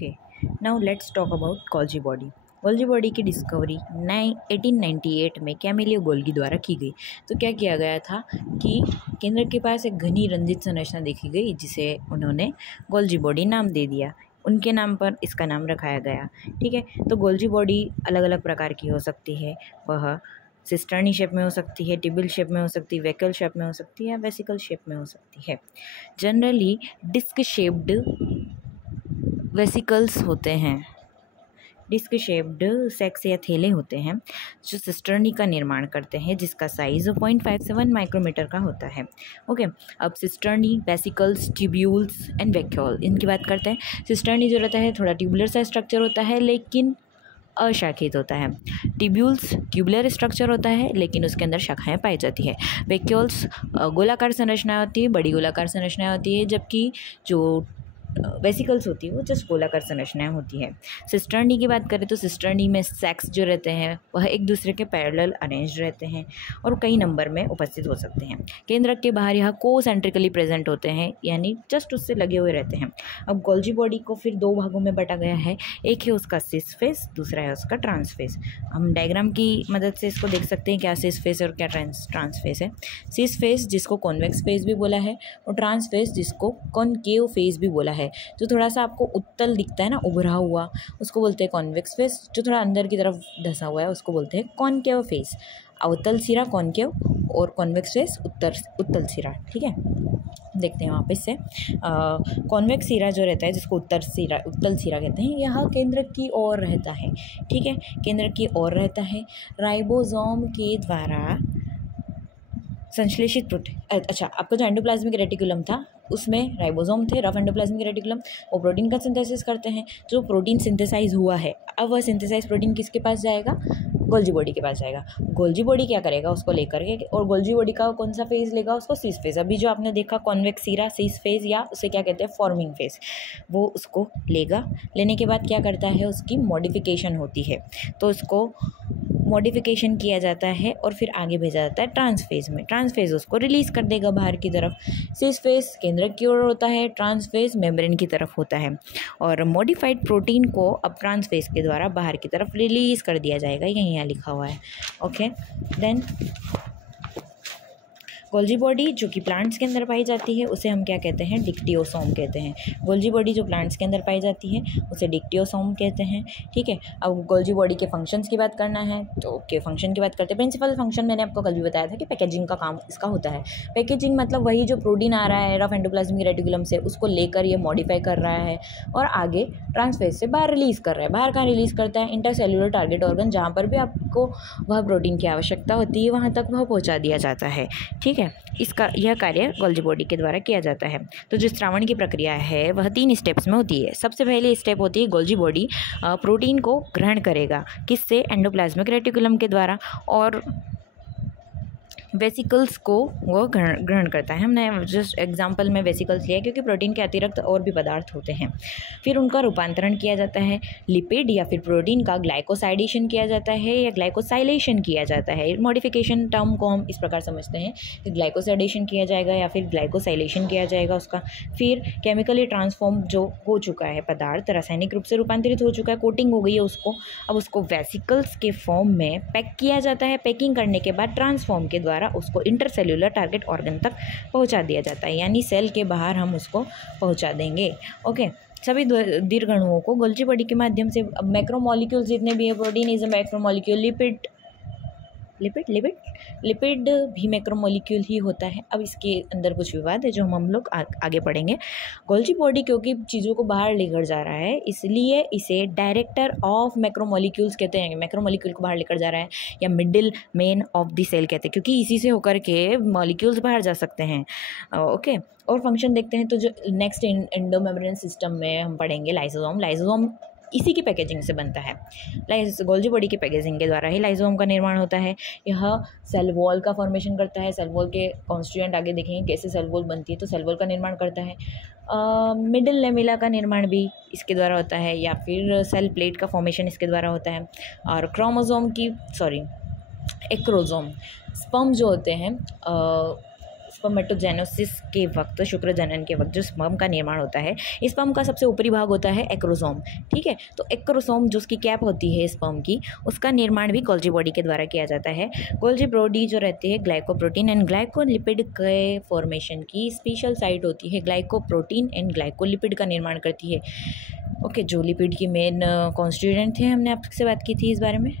Okay, now let's talk about Golgi body. Golgi body की discovery 1898 में Camillo Golgi द्वारा की गई। तो क्या किया गया था कि केंद्रक के पास एक घनी रंजित संरचना देखी गई जिसे उन्होंने गोल्जी बॉडी नाम दे दिया। उनके नाम पर इसका नाम रखाया गया। ठीक है, तो गोल्जी बॉडी अलग अलग प्रकार की हो सकती है। वह सिस्टर्नी शेप में हो सकती है, टिबिल शेप में हो सकती है, वेकल शेप में हो सकती है या वेसिकल शेप में हो सकती है। जनरली डिस्क शेप्ड वेसिकल्स होते हैं, डिस्क शेप्ड सेक्स या थैले होते हैं जो सिस्टर्नी का निर्माण करते हैं, जिसका साइज 0.57 माइक्रोमीटर का होता है। ओके, अब cisternae, vesicles, tubules and vacuole, इनकी बात करते हैं। सिस्टर्नी जो रहता है थोड़ा ट्यूबुलर सा स्ट्रक्चर होता है लेकिन अशाखित होता है। ट्यूब्यूल्स ट्यूबुलर स्ट्रक्चर होता है लेकिन उसके अंदर शाखाएं पाई जाती है। वैक्यूल्स गोलाकार संरचना होती है, बड़ी गोलाकार संरचना होती है, जबकि जो वेसिकल्स होती है वो जस्ट गोलाकार संरचनाएं होती है। सिस्टर्नी की बात करें तो सिस्टर्नी में सेक्स जो रहते हैं वह एक दूसरे के पैरेलल अरेंज रहते हैं और कई नंबर में उपस्थित हो सकते हैं। केंद्रक के बाहर यह कोसेंट्रिकली प्रेजेंट होते हैं, यानी जस्ट उससे लगे हुए रहते हैं। अब गोल्जी बॉडी को फिर दो भागों में बांटा गया है, एक है उसका सिस फेस, दूसरा है उसका ट्रांस फेस। हम डायग्राम की मदद से इसको देख सकते हैं क्या सिस फेस और क्या ट्रांस फेस है। सिस फेस जिसको कॉन्वेक्स फेस भी बोला है और ट्रांस फेस जिसको कॉनकेव फेस भी बोला है। जो थोड़ा सा आपको उत्तल दिखता है ना, उभरा हुआ, उसको बोलते हैं कॉन्वेक्स फेस। जो थोड़ा अंदर की तरफ धंसा हुआ है उसको बोलते हैं कॉनकेव फेस। अवतल सिरा कॉनकेव और कॉन्वेक्स फेस उत्तल सिरा। ठीक है, देखते हैं वापस से। कॉन्वेक्स सिरा जो रहता है जिसको उत्तल सिरा कहते हैं, यह केंद्र की ओर रहता है। ठीक है, केंद्र की ओर रहता है। राइबोसोम के द्वारा संश्लेषित प्रोटीन, अच्छा आपका जो एंडोप्लाज्मिक रेटिकुलम था उसमें राइबोसोम थे, रफ एंडोप्लाज्मिक रेटिकुलम, वो प्रोटीन का सिंथेसिस करते हैं। जो प्रोटीन सिंथेसाइज हुआ है अब वह सिंथेसाइज प्रोटीन किसके पास जाएगा? गोल्जी बॉडी के पास जाएगा। गोल्जी बॉडी क्या करेगा? उसको लेकर के, और गोल्जी बॉडी का कौन सा फेज लेगा? उसको सिस फेज। अभी जो आपने देखा कॉन्वेक्स सिरा सिस फेज, या उसे क्या कहते हैं फॉर्मिंग फेज, वो उसको लेगा। लेने के बाद क्या करता है? उसकी मॉडिफिकेशन होती है, तो उसको मॉडिफिकेशन किया जाता है और फिर आगे भेजा जाता है ट्रांस फेज में। ट्रांस फेज उसको रिलीज़ कर देगा बाहर की तरफ। सिस फेज केंद्र की ओर होता है, ट्रांस फेज मेम्ब्रेन की तरफ होता है। और मॉडिफाइड प्रोटीन को अब ट्रांस फेज के द्वारा बाहर की तरफ रिलीज़ कर दिया जाएगा, यही यहाँ लिखा हुआ है। ओके, देन गोल्जी बॉडी जो कि प्लांट्स के अंदर पाई जाती है उसे हम क्या कहते हैं? डिक्टियोसोम कहते हैं। गोल्जी बॉडी जो प्लांट्स के अंदर पाई जाती है उसे डिक्टियोसोम कहते हैं। ठीक है, अब गोल्जी बॉडी के फंक्शंस की बात करना है तो ओके, फंक्शन की बात करते हैं। प्रिंसिपल फंक्शन मैंने आपको कल भी बताया था कि पैकेजिंग का काम इसका होता है। पैकेजिंग मतलब वही जो प्रोटीन आ रहा है रफ एंडोप्लाज्मिक रेटिकुलम से, उसको लेकर ये मॉडिफाई कर रहा है और आगे ट्रांसफेज से बाहर रिलीज़ कर रहा है। बाहर कहाँ रिलीज़ करता है? इंटरसेल्युलर टारगेट ऑर्गन, जहाँ पर भी आपको वह प्रोटीन की आवश्यकता होती है वहाँ तक वह पहुँचा दिया जाता है। ठीक है, यह कार्य गोल्जी बॉडी के द्वारा किया जाता है। तो जो स्रावण की प्रक्रिया है वह 3 स्टेप्स में होती है। सबसे पहले स्टेप होती है गोल्जी बॉडी प्रोटीन को ग्रहण करेगा, किससे? एंडोप्लाज्मिक रेटिकुलम के द्वारा, और वेसिकल्स को वो ग्रहण करता है। हमने जस्ट एग्जांपल में वेसिकल्स लिया क्योंकि प्रोटीन के अतिरिक्त और भी पदार्थ होते हैं। फिर उनका रूपांतरण किया जाता है, लिपिड या फिर प्रोटीन का ग्लाइकोसाइडेशन किया जाता है या ग्लाइकोसाइलेशन किया जाता है। मॉडिफिकेशन टर्म को हम इस प्रकार समझते हैं कि ग्लाइकोसाइडेशन किया जाएगा या फिर ग्लाइकोसाइलेशन किया जाएगा उसका। फिर केमिकली ट्रांसफॉर्म जो हो चुका है पदार्थ, रासायनिक रूप से रूपांतरित हो चुका है, कोटिंग हो गई है उसको, अब उसको वेसिकल्स के फॉर्म में पैक किया जाता है। पैकिंग करने के बाद ट्रांसफॉर्म के द्वारा उसको इंटरसेल्युलर टारगेट ऑर्गन तक पहुंचा दिया जाता है, यानी सेल के बाहर हम उसको पहुंचा देंगे। ओके, सभी दीर्घअणुओं को गोल्जी बॉडी के माध्यम से, मैक्रोमोलिक्यूल्स जितने भी है, protein is a macromolecule, lipid भी मैक्रोमोलिक्यूल ही होता है। अब इसके अंदर कुछ विवाद है जो हम लोग आगे पढ़ेंगे। गोल्जी बॉडी क्योंकि चीज़ों को बाहर लेकर जा रहा है इसलिए इसे डायरेक्टर ऑफ मैक्रोमोलिक्यूल्स कहते हैं। मैक्रोमोलिक्यूल को बाहर लेकर जा रहा है, या middleman of the sale कहते हैं क्योंकि इसी से होकर के मॉलिक्यूल्स बाहर जा सकते हैं। ओके, और फंक्शन देखते हैं तो जो नेक्स्ट एंडोमेम्ब्रेन सिस्टम में हम पढ़ेंगे लाइसोसोम इसी की पैकेजिंग से बनता है। गोल्जी बॉडी की पैकेजिंग के द्वारा ही लाइसोसोम का निर्माण होता है। यह सेल वॉल का फॉर्मेशन करता है। सेल वॉल के कॉन्स्टिट्यूएंट आगे देखेंगे कैसे सेल वॉल बनती है, तो सेल वॉल का निर्माण करता है। मिडिल लेमिला का निर्माण भी इसके द्वारा होता है, या फिर सेल प्लेट का फॉर्मेशन इसके द्वारा होता है। और एक्रोसोम, स्पर्म जो होते हैं स्पर्मेटोजेनोसिस के वक्त, शुक्र जनन के वक्त जो स्पर्म का निर्माण होता है, स्पर्म का सबसे ऊपरी भाग होता है एक्रोसोम। ठीक है, तो एक्रोसोम जो उसकी कैप होती है स्पर्म की, उसका निर्माण भी गोल्जी बॉडी के द्वारा किया जाता है। गोल्जी बॉडी जो रहती है ग्लाइकोप्रोटीन एंड ग्लाइकोलिपिड के फॉर्मेशन की स्पेशल साइट होती है। ग्लाइकोप्रोटीन एंड ग्लाइकोलिपिड का निर्माण करती है। ओके, जो लिपिड की मेन कॉन्स्टिट्यूएंट थे, हमने आपसे बात की थी इस बारे में।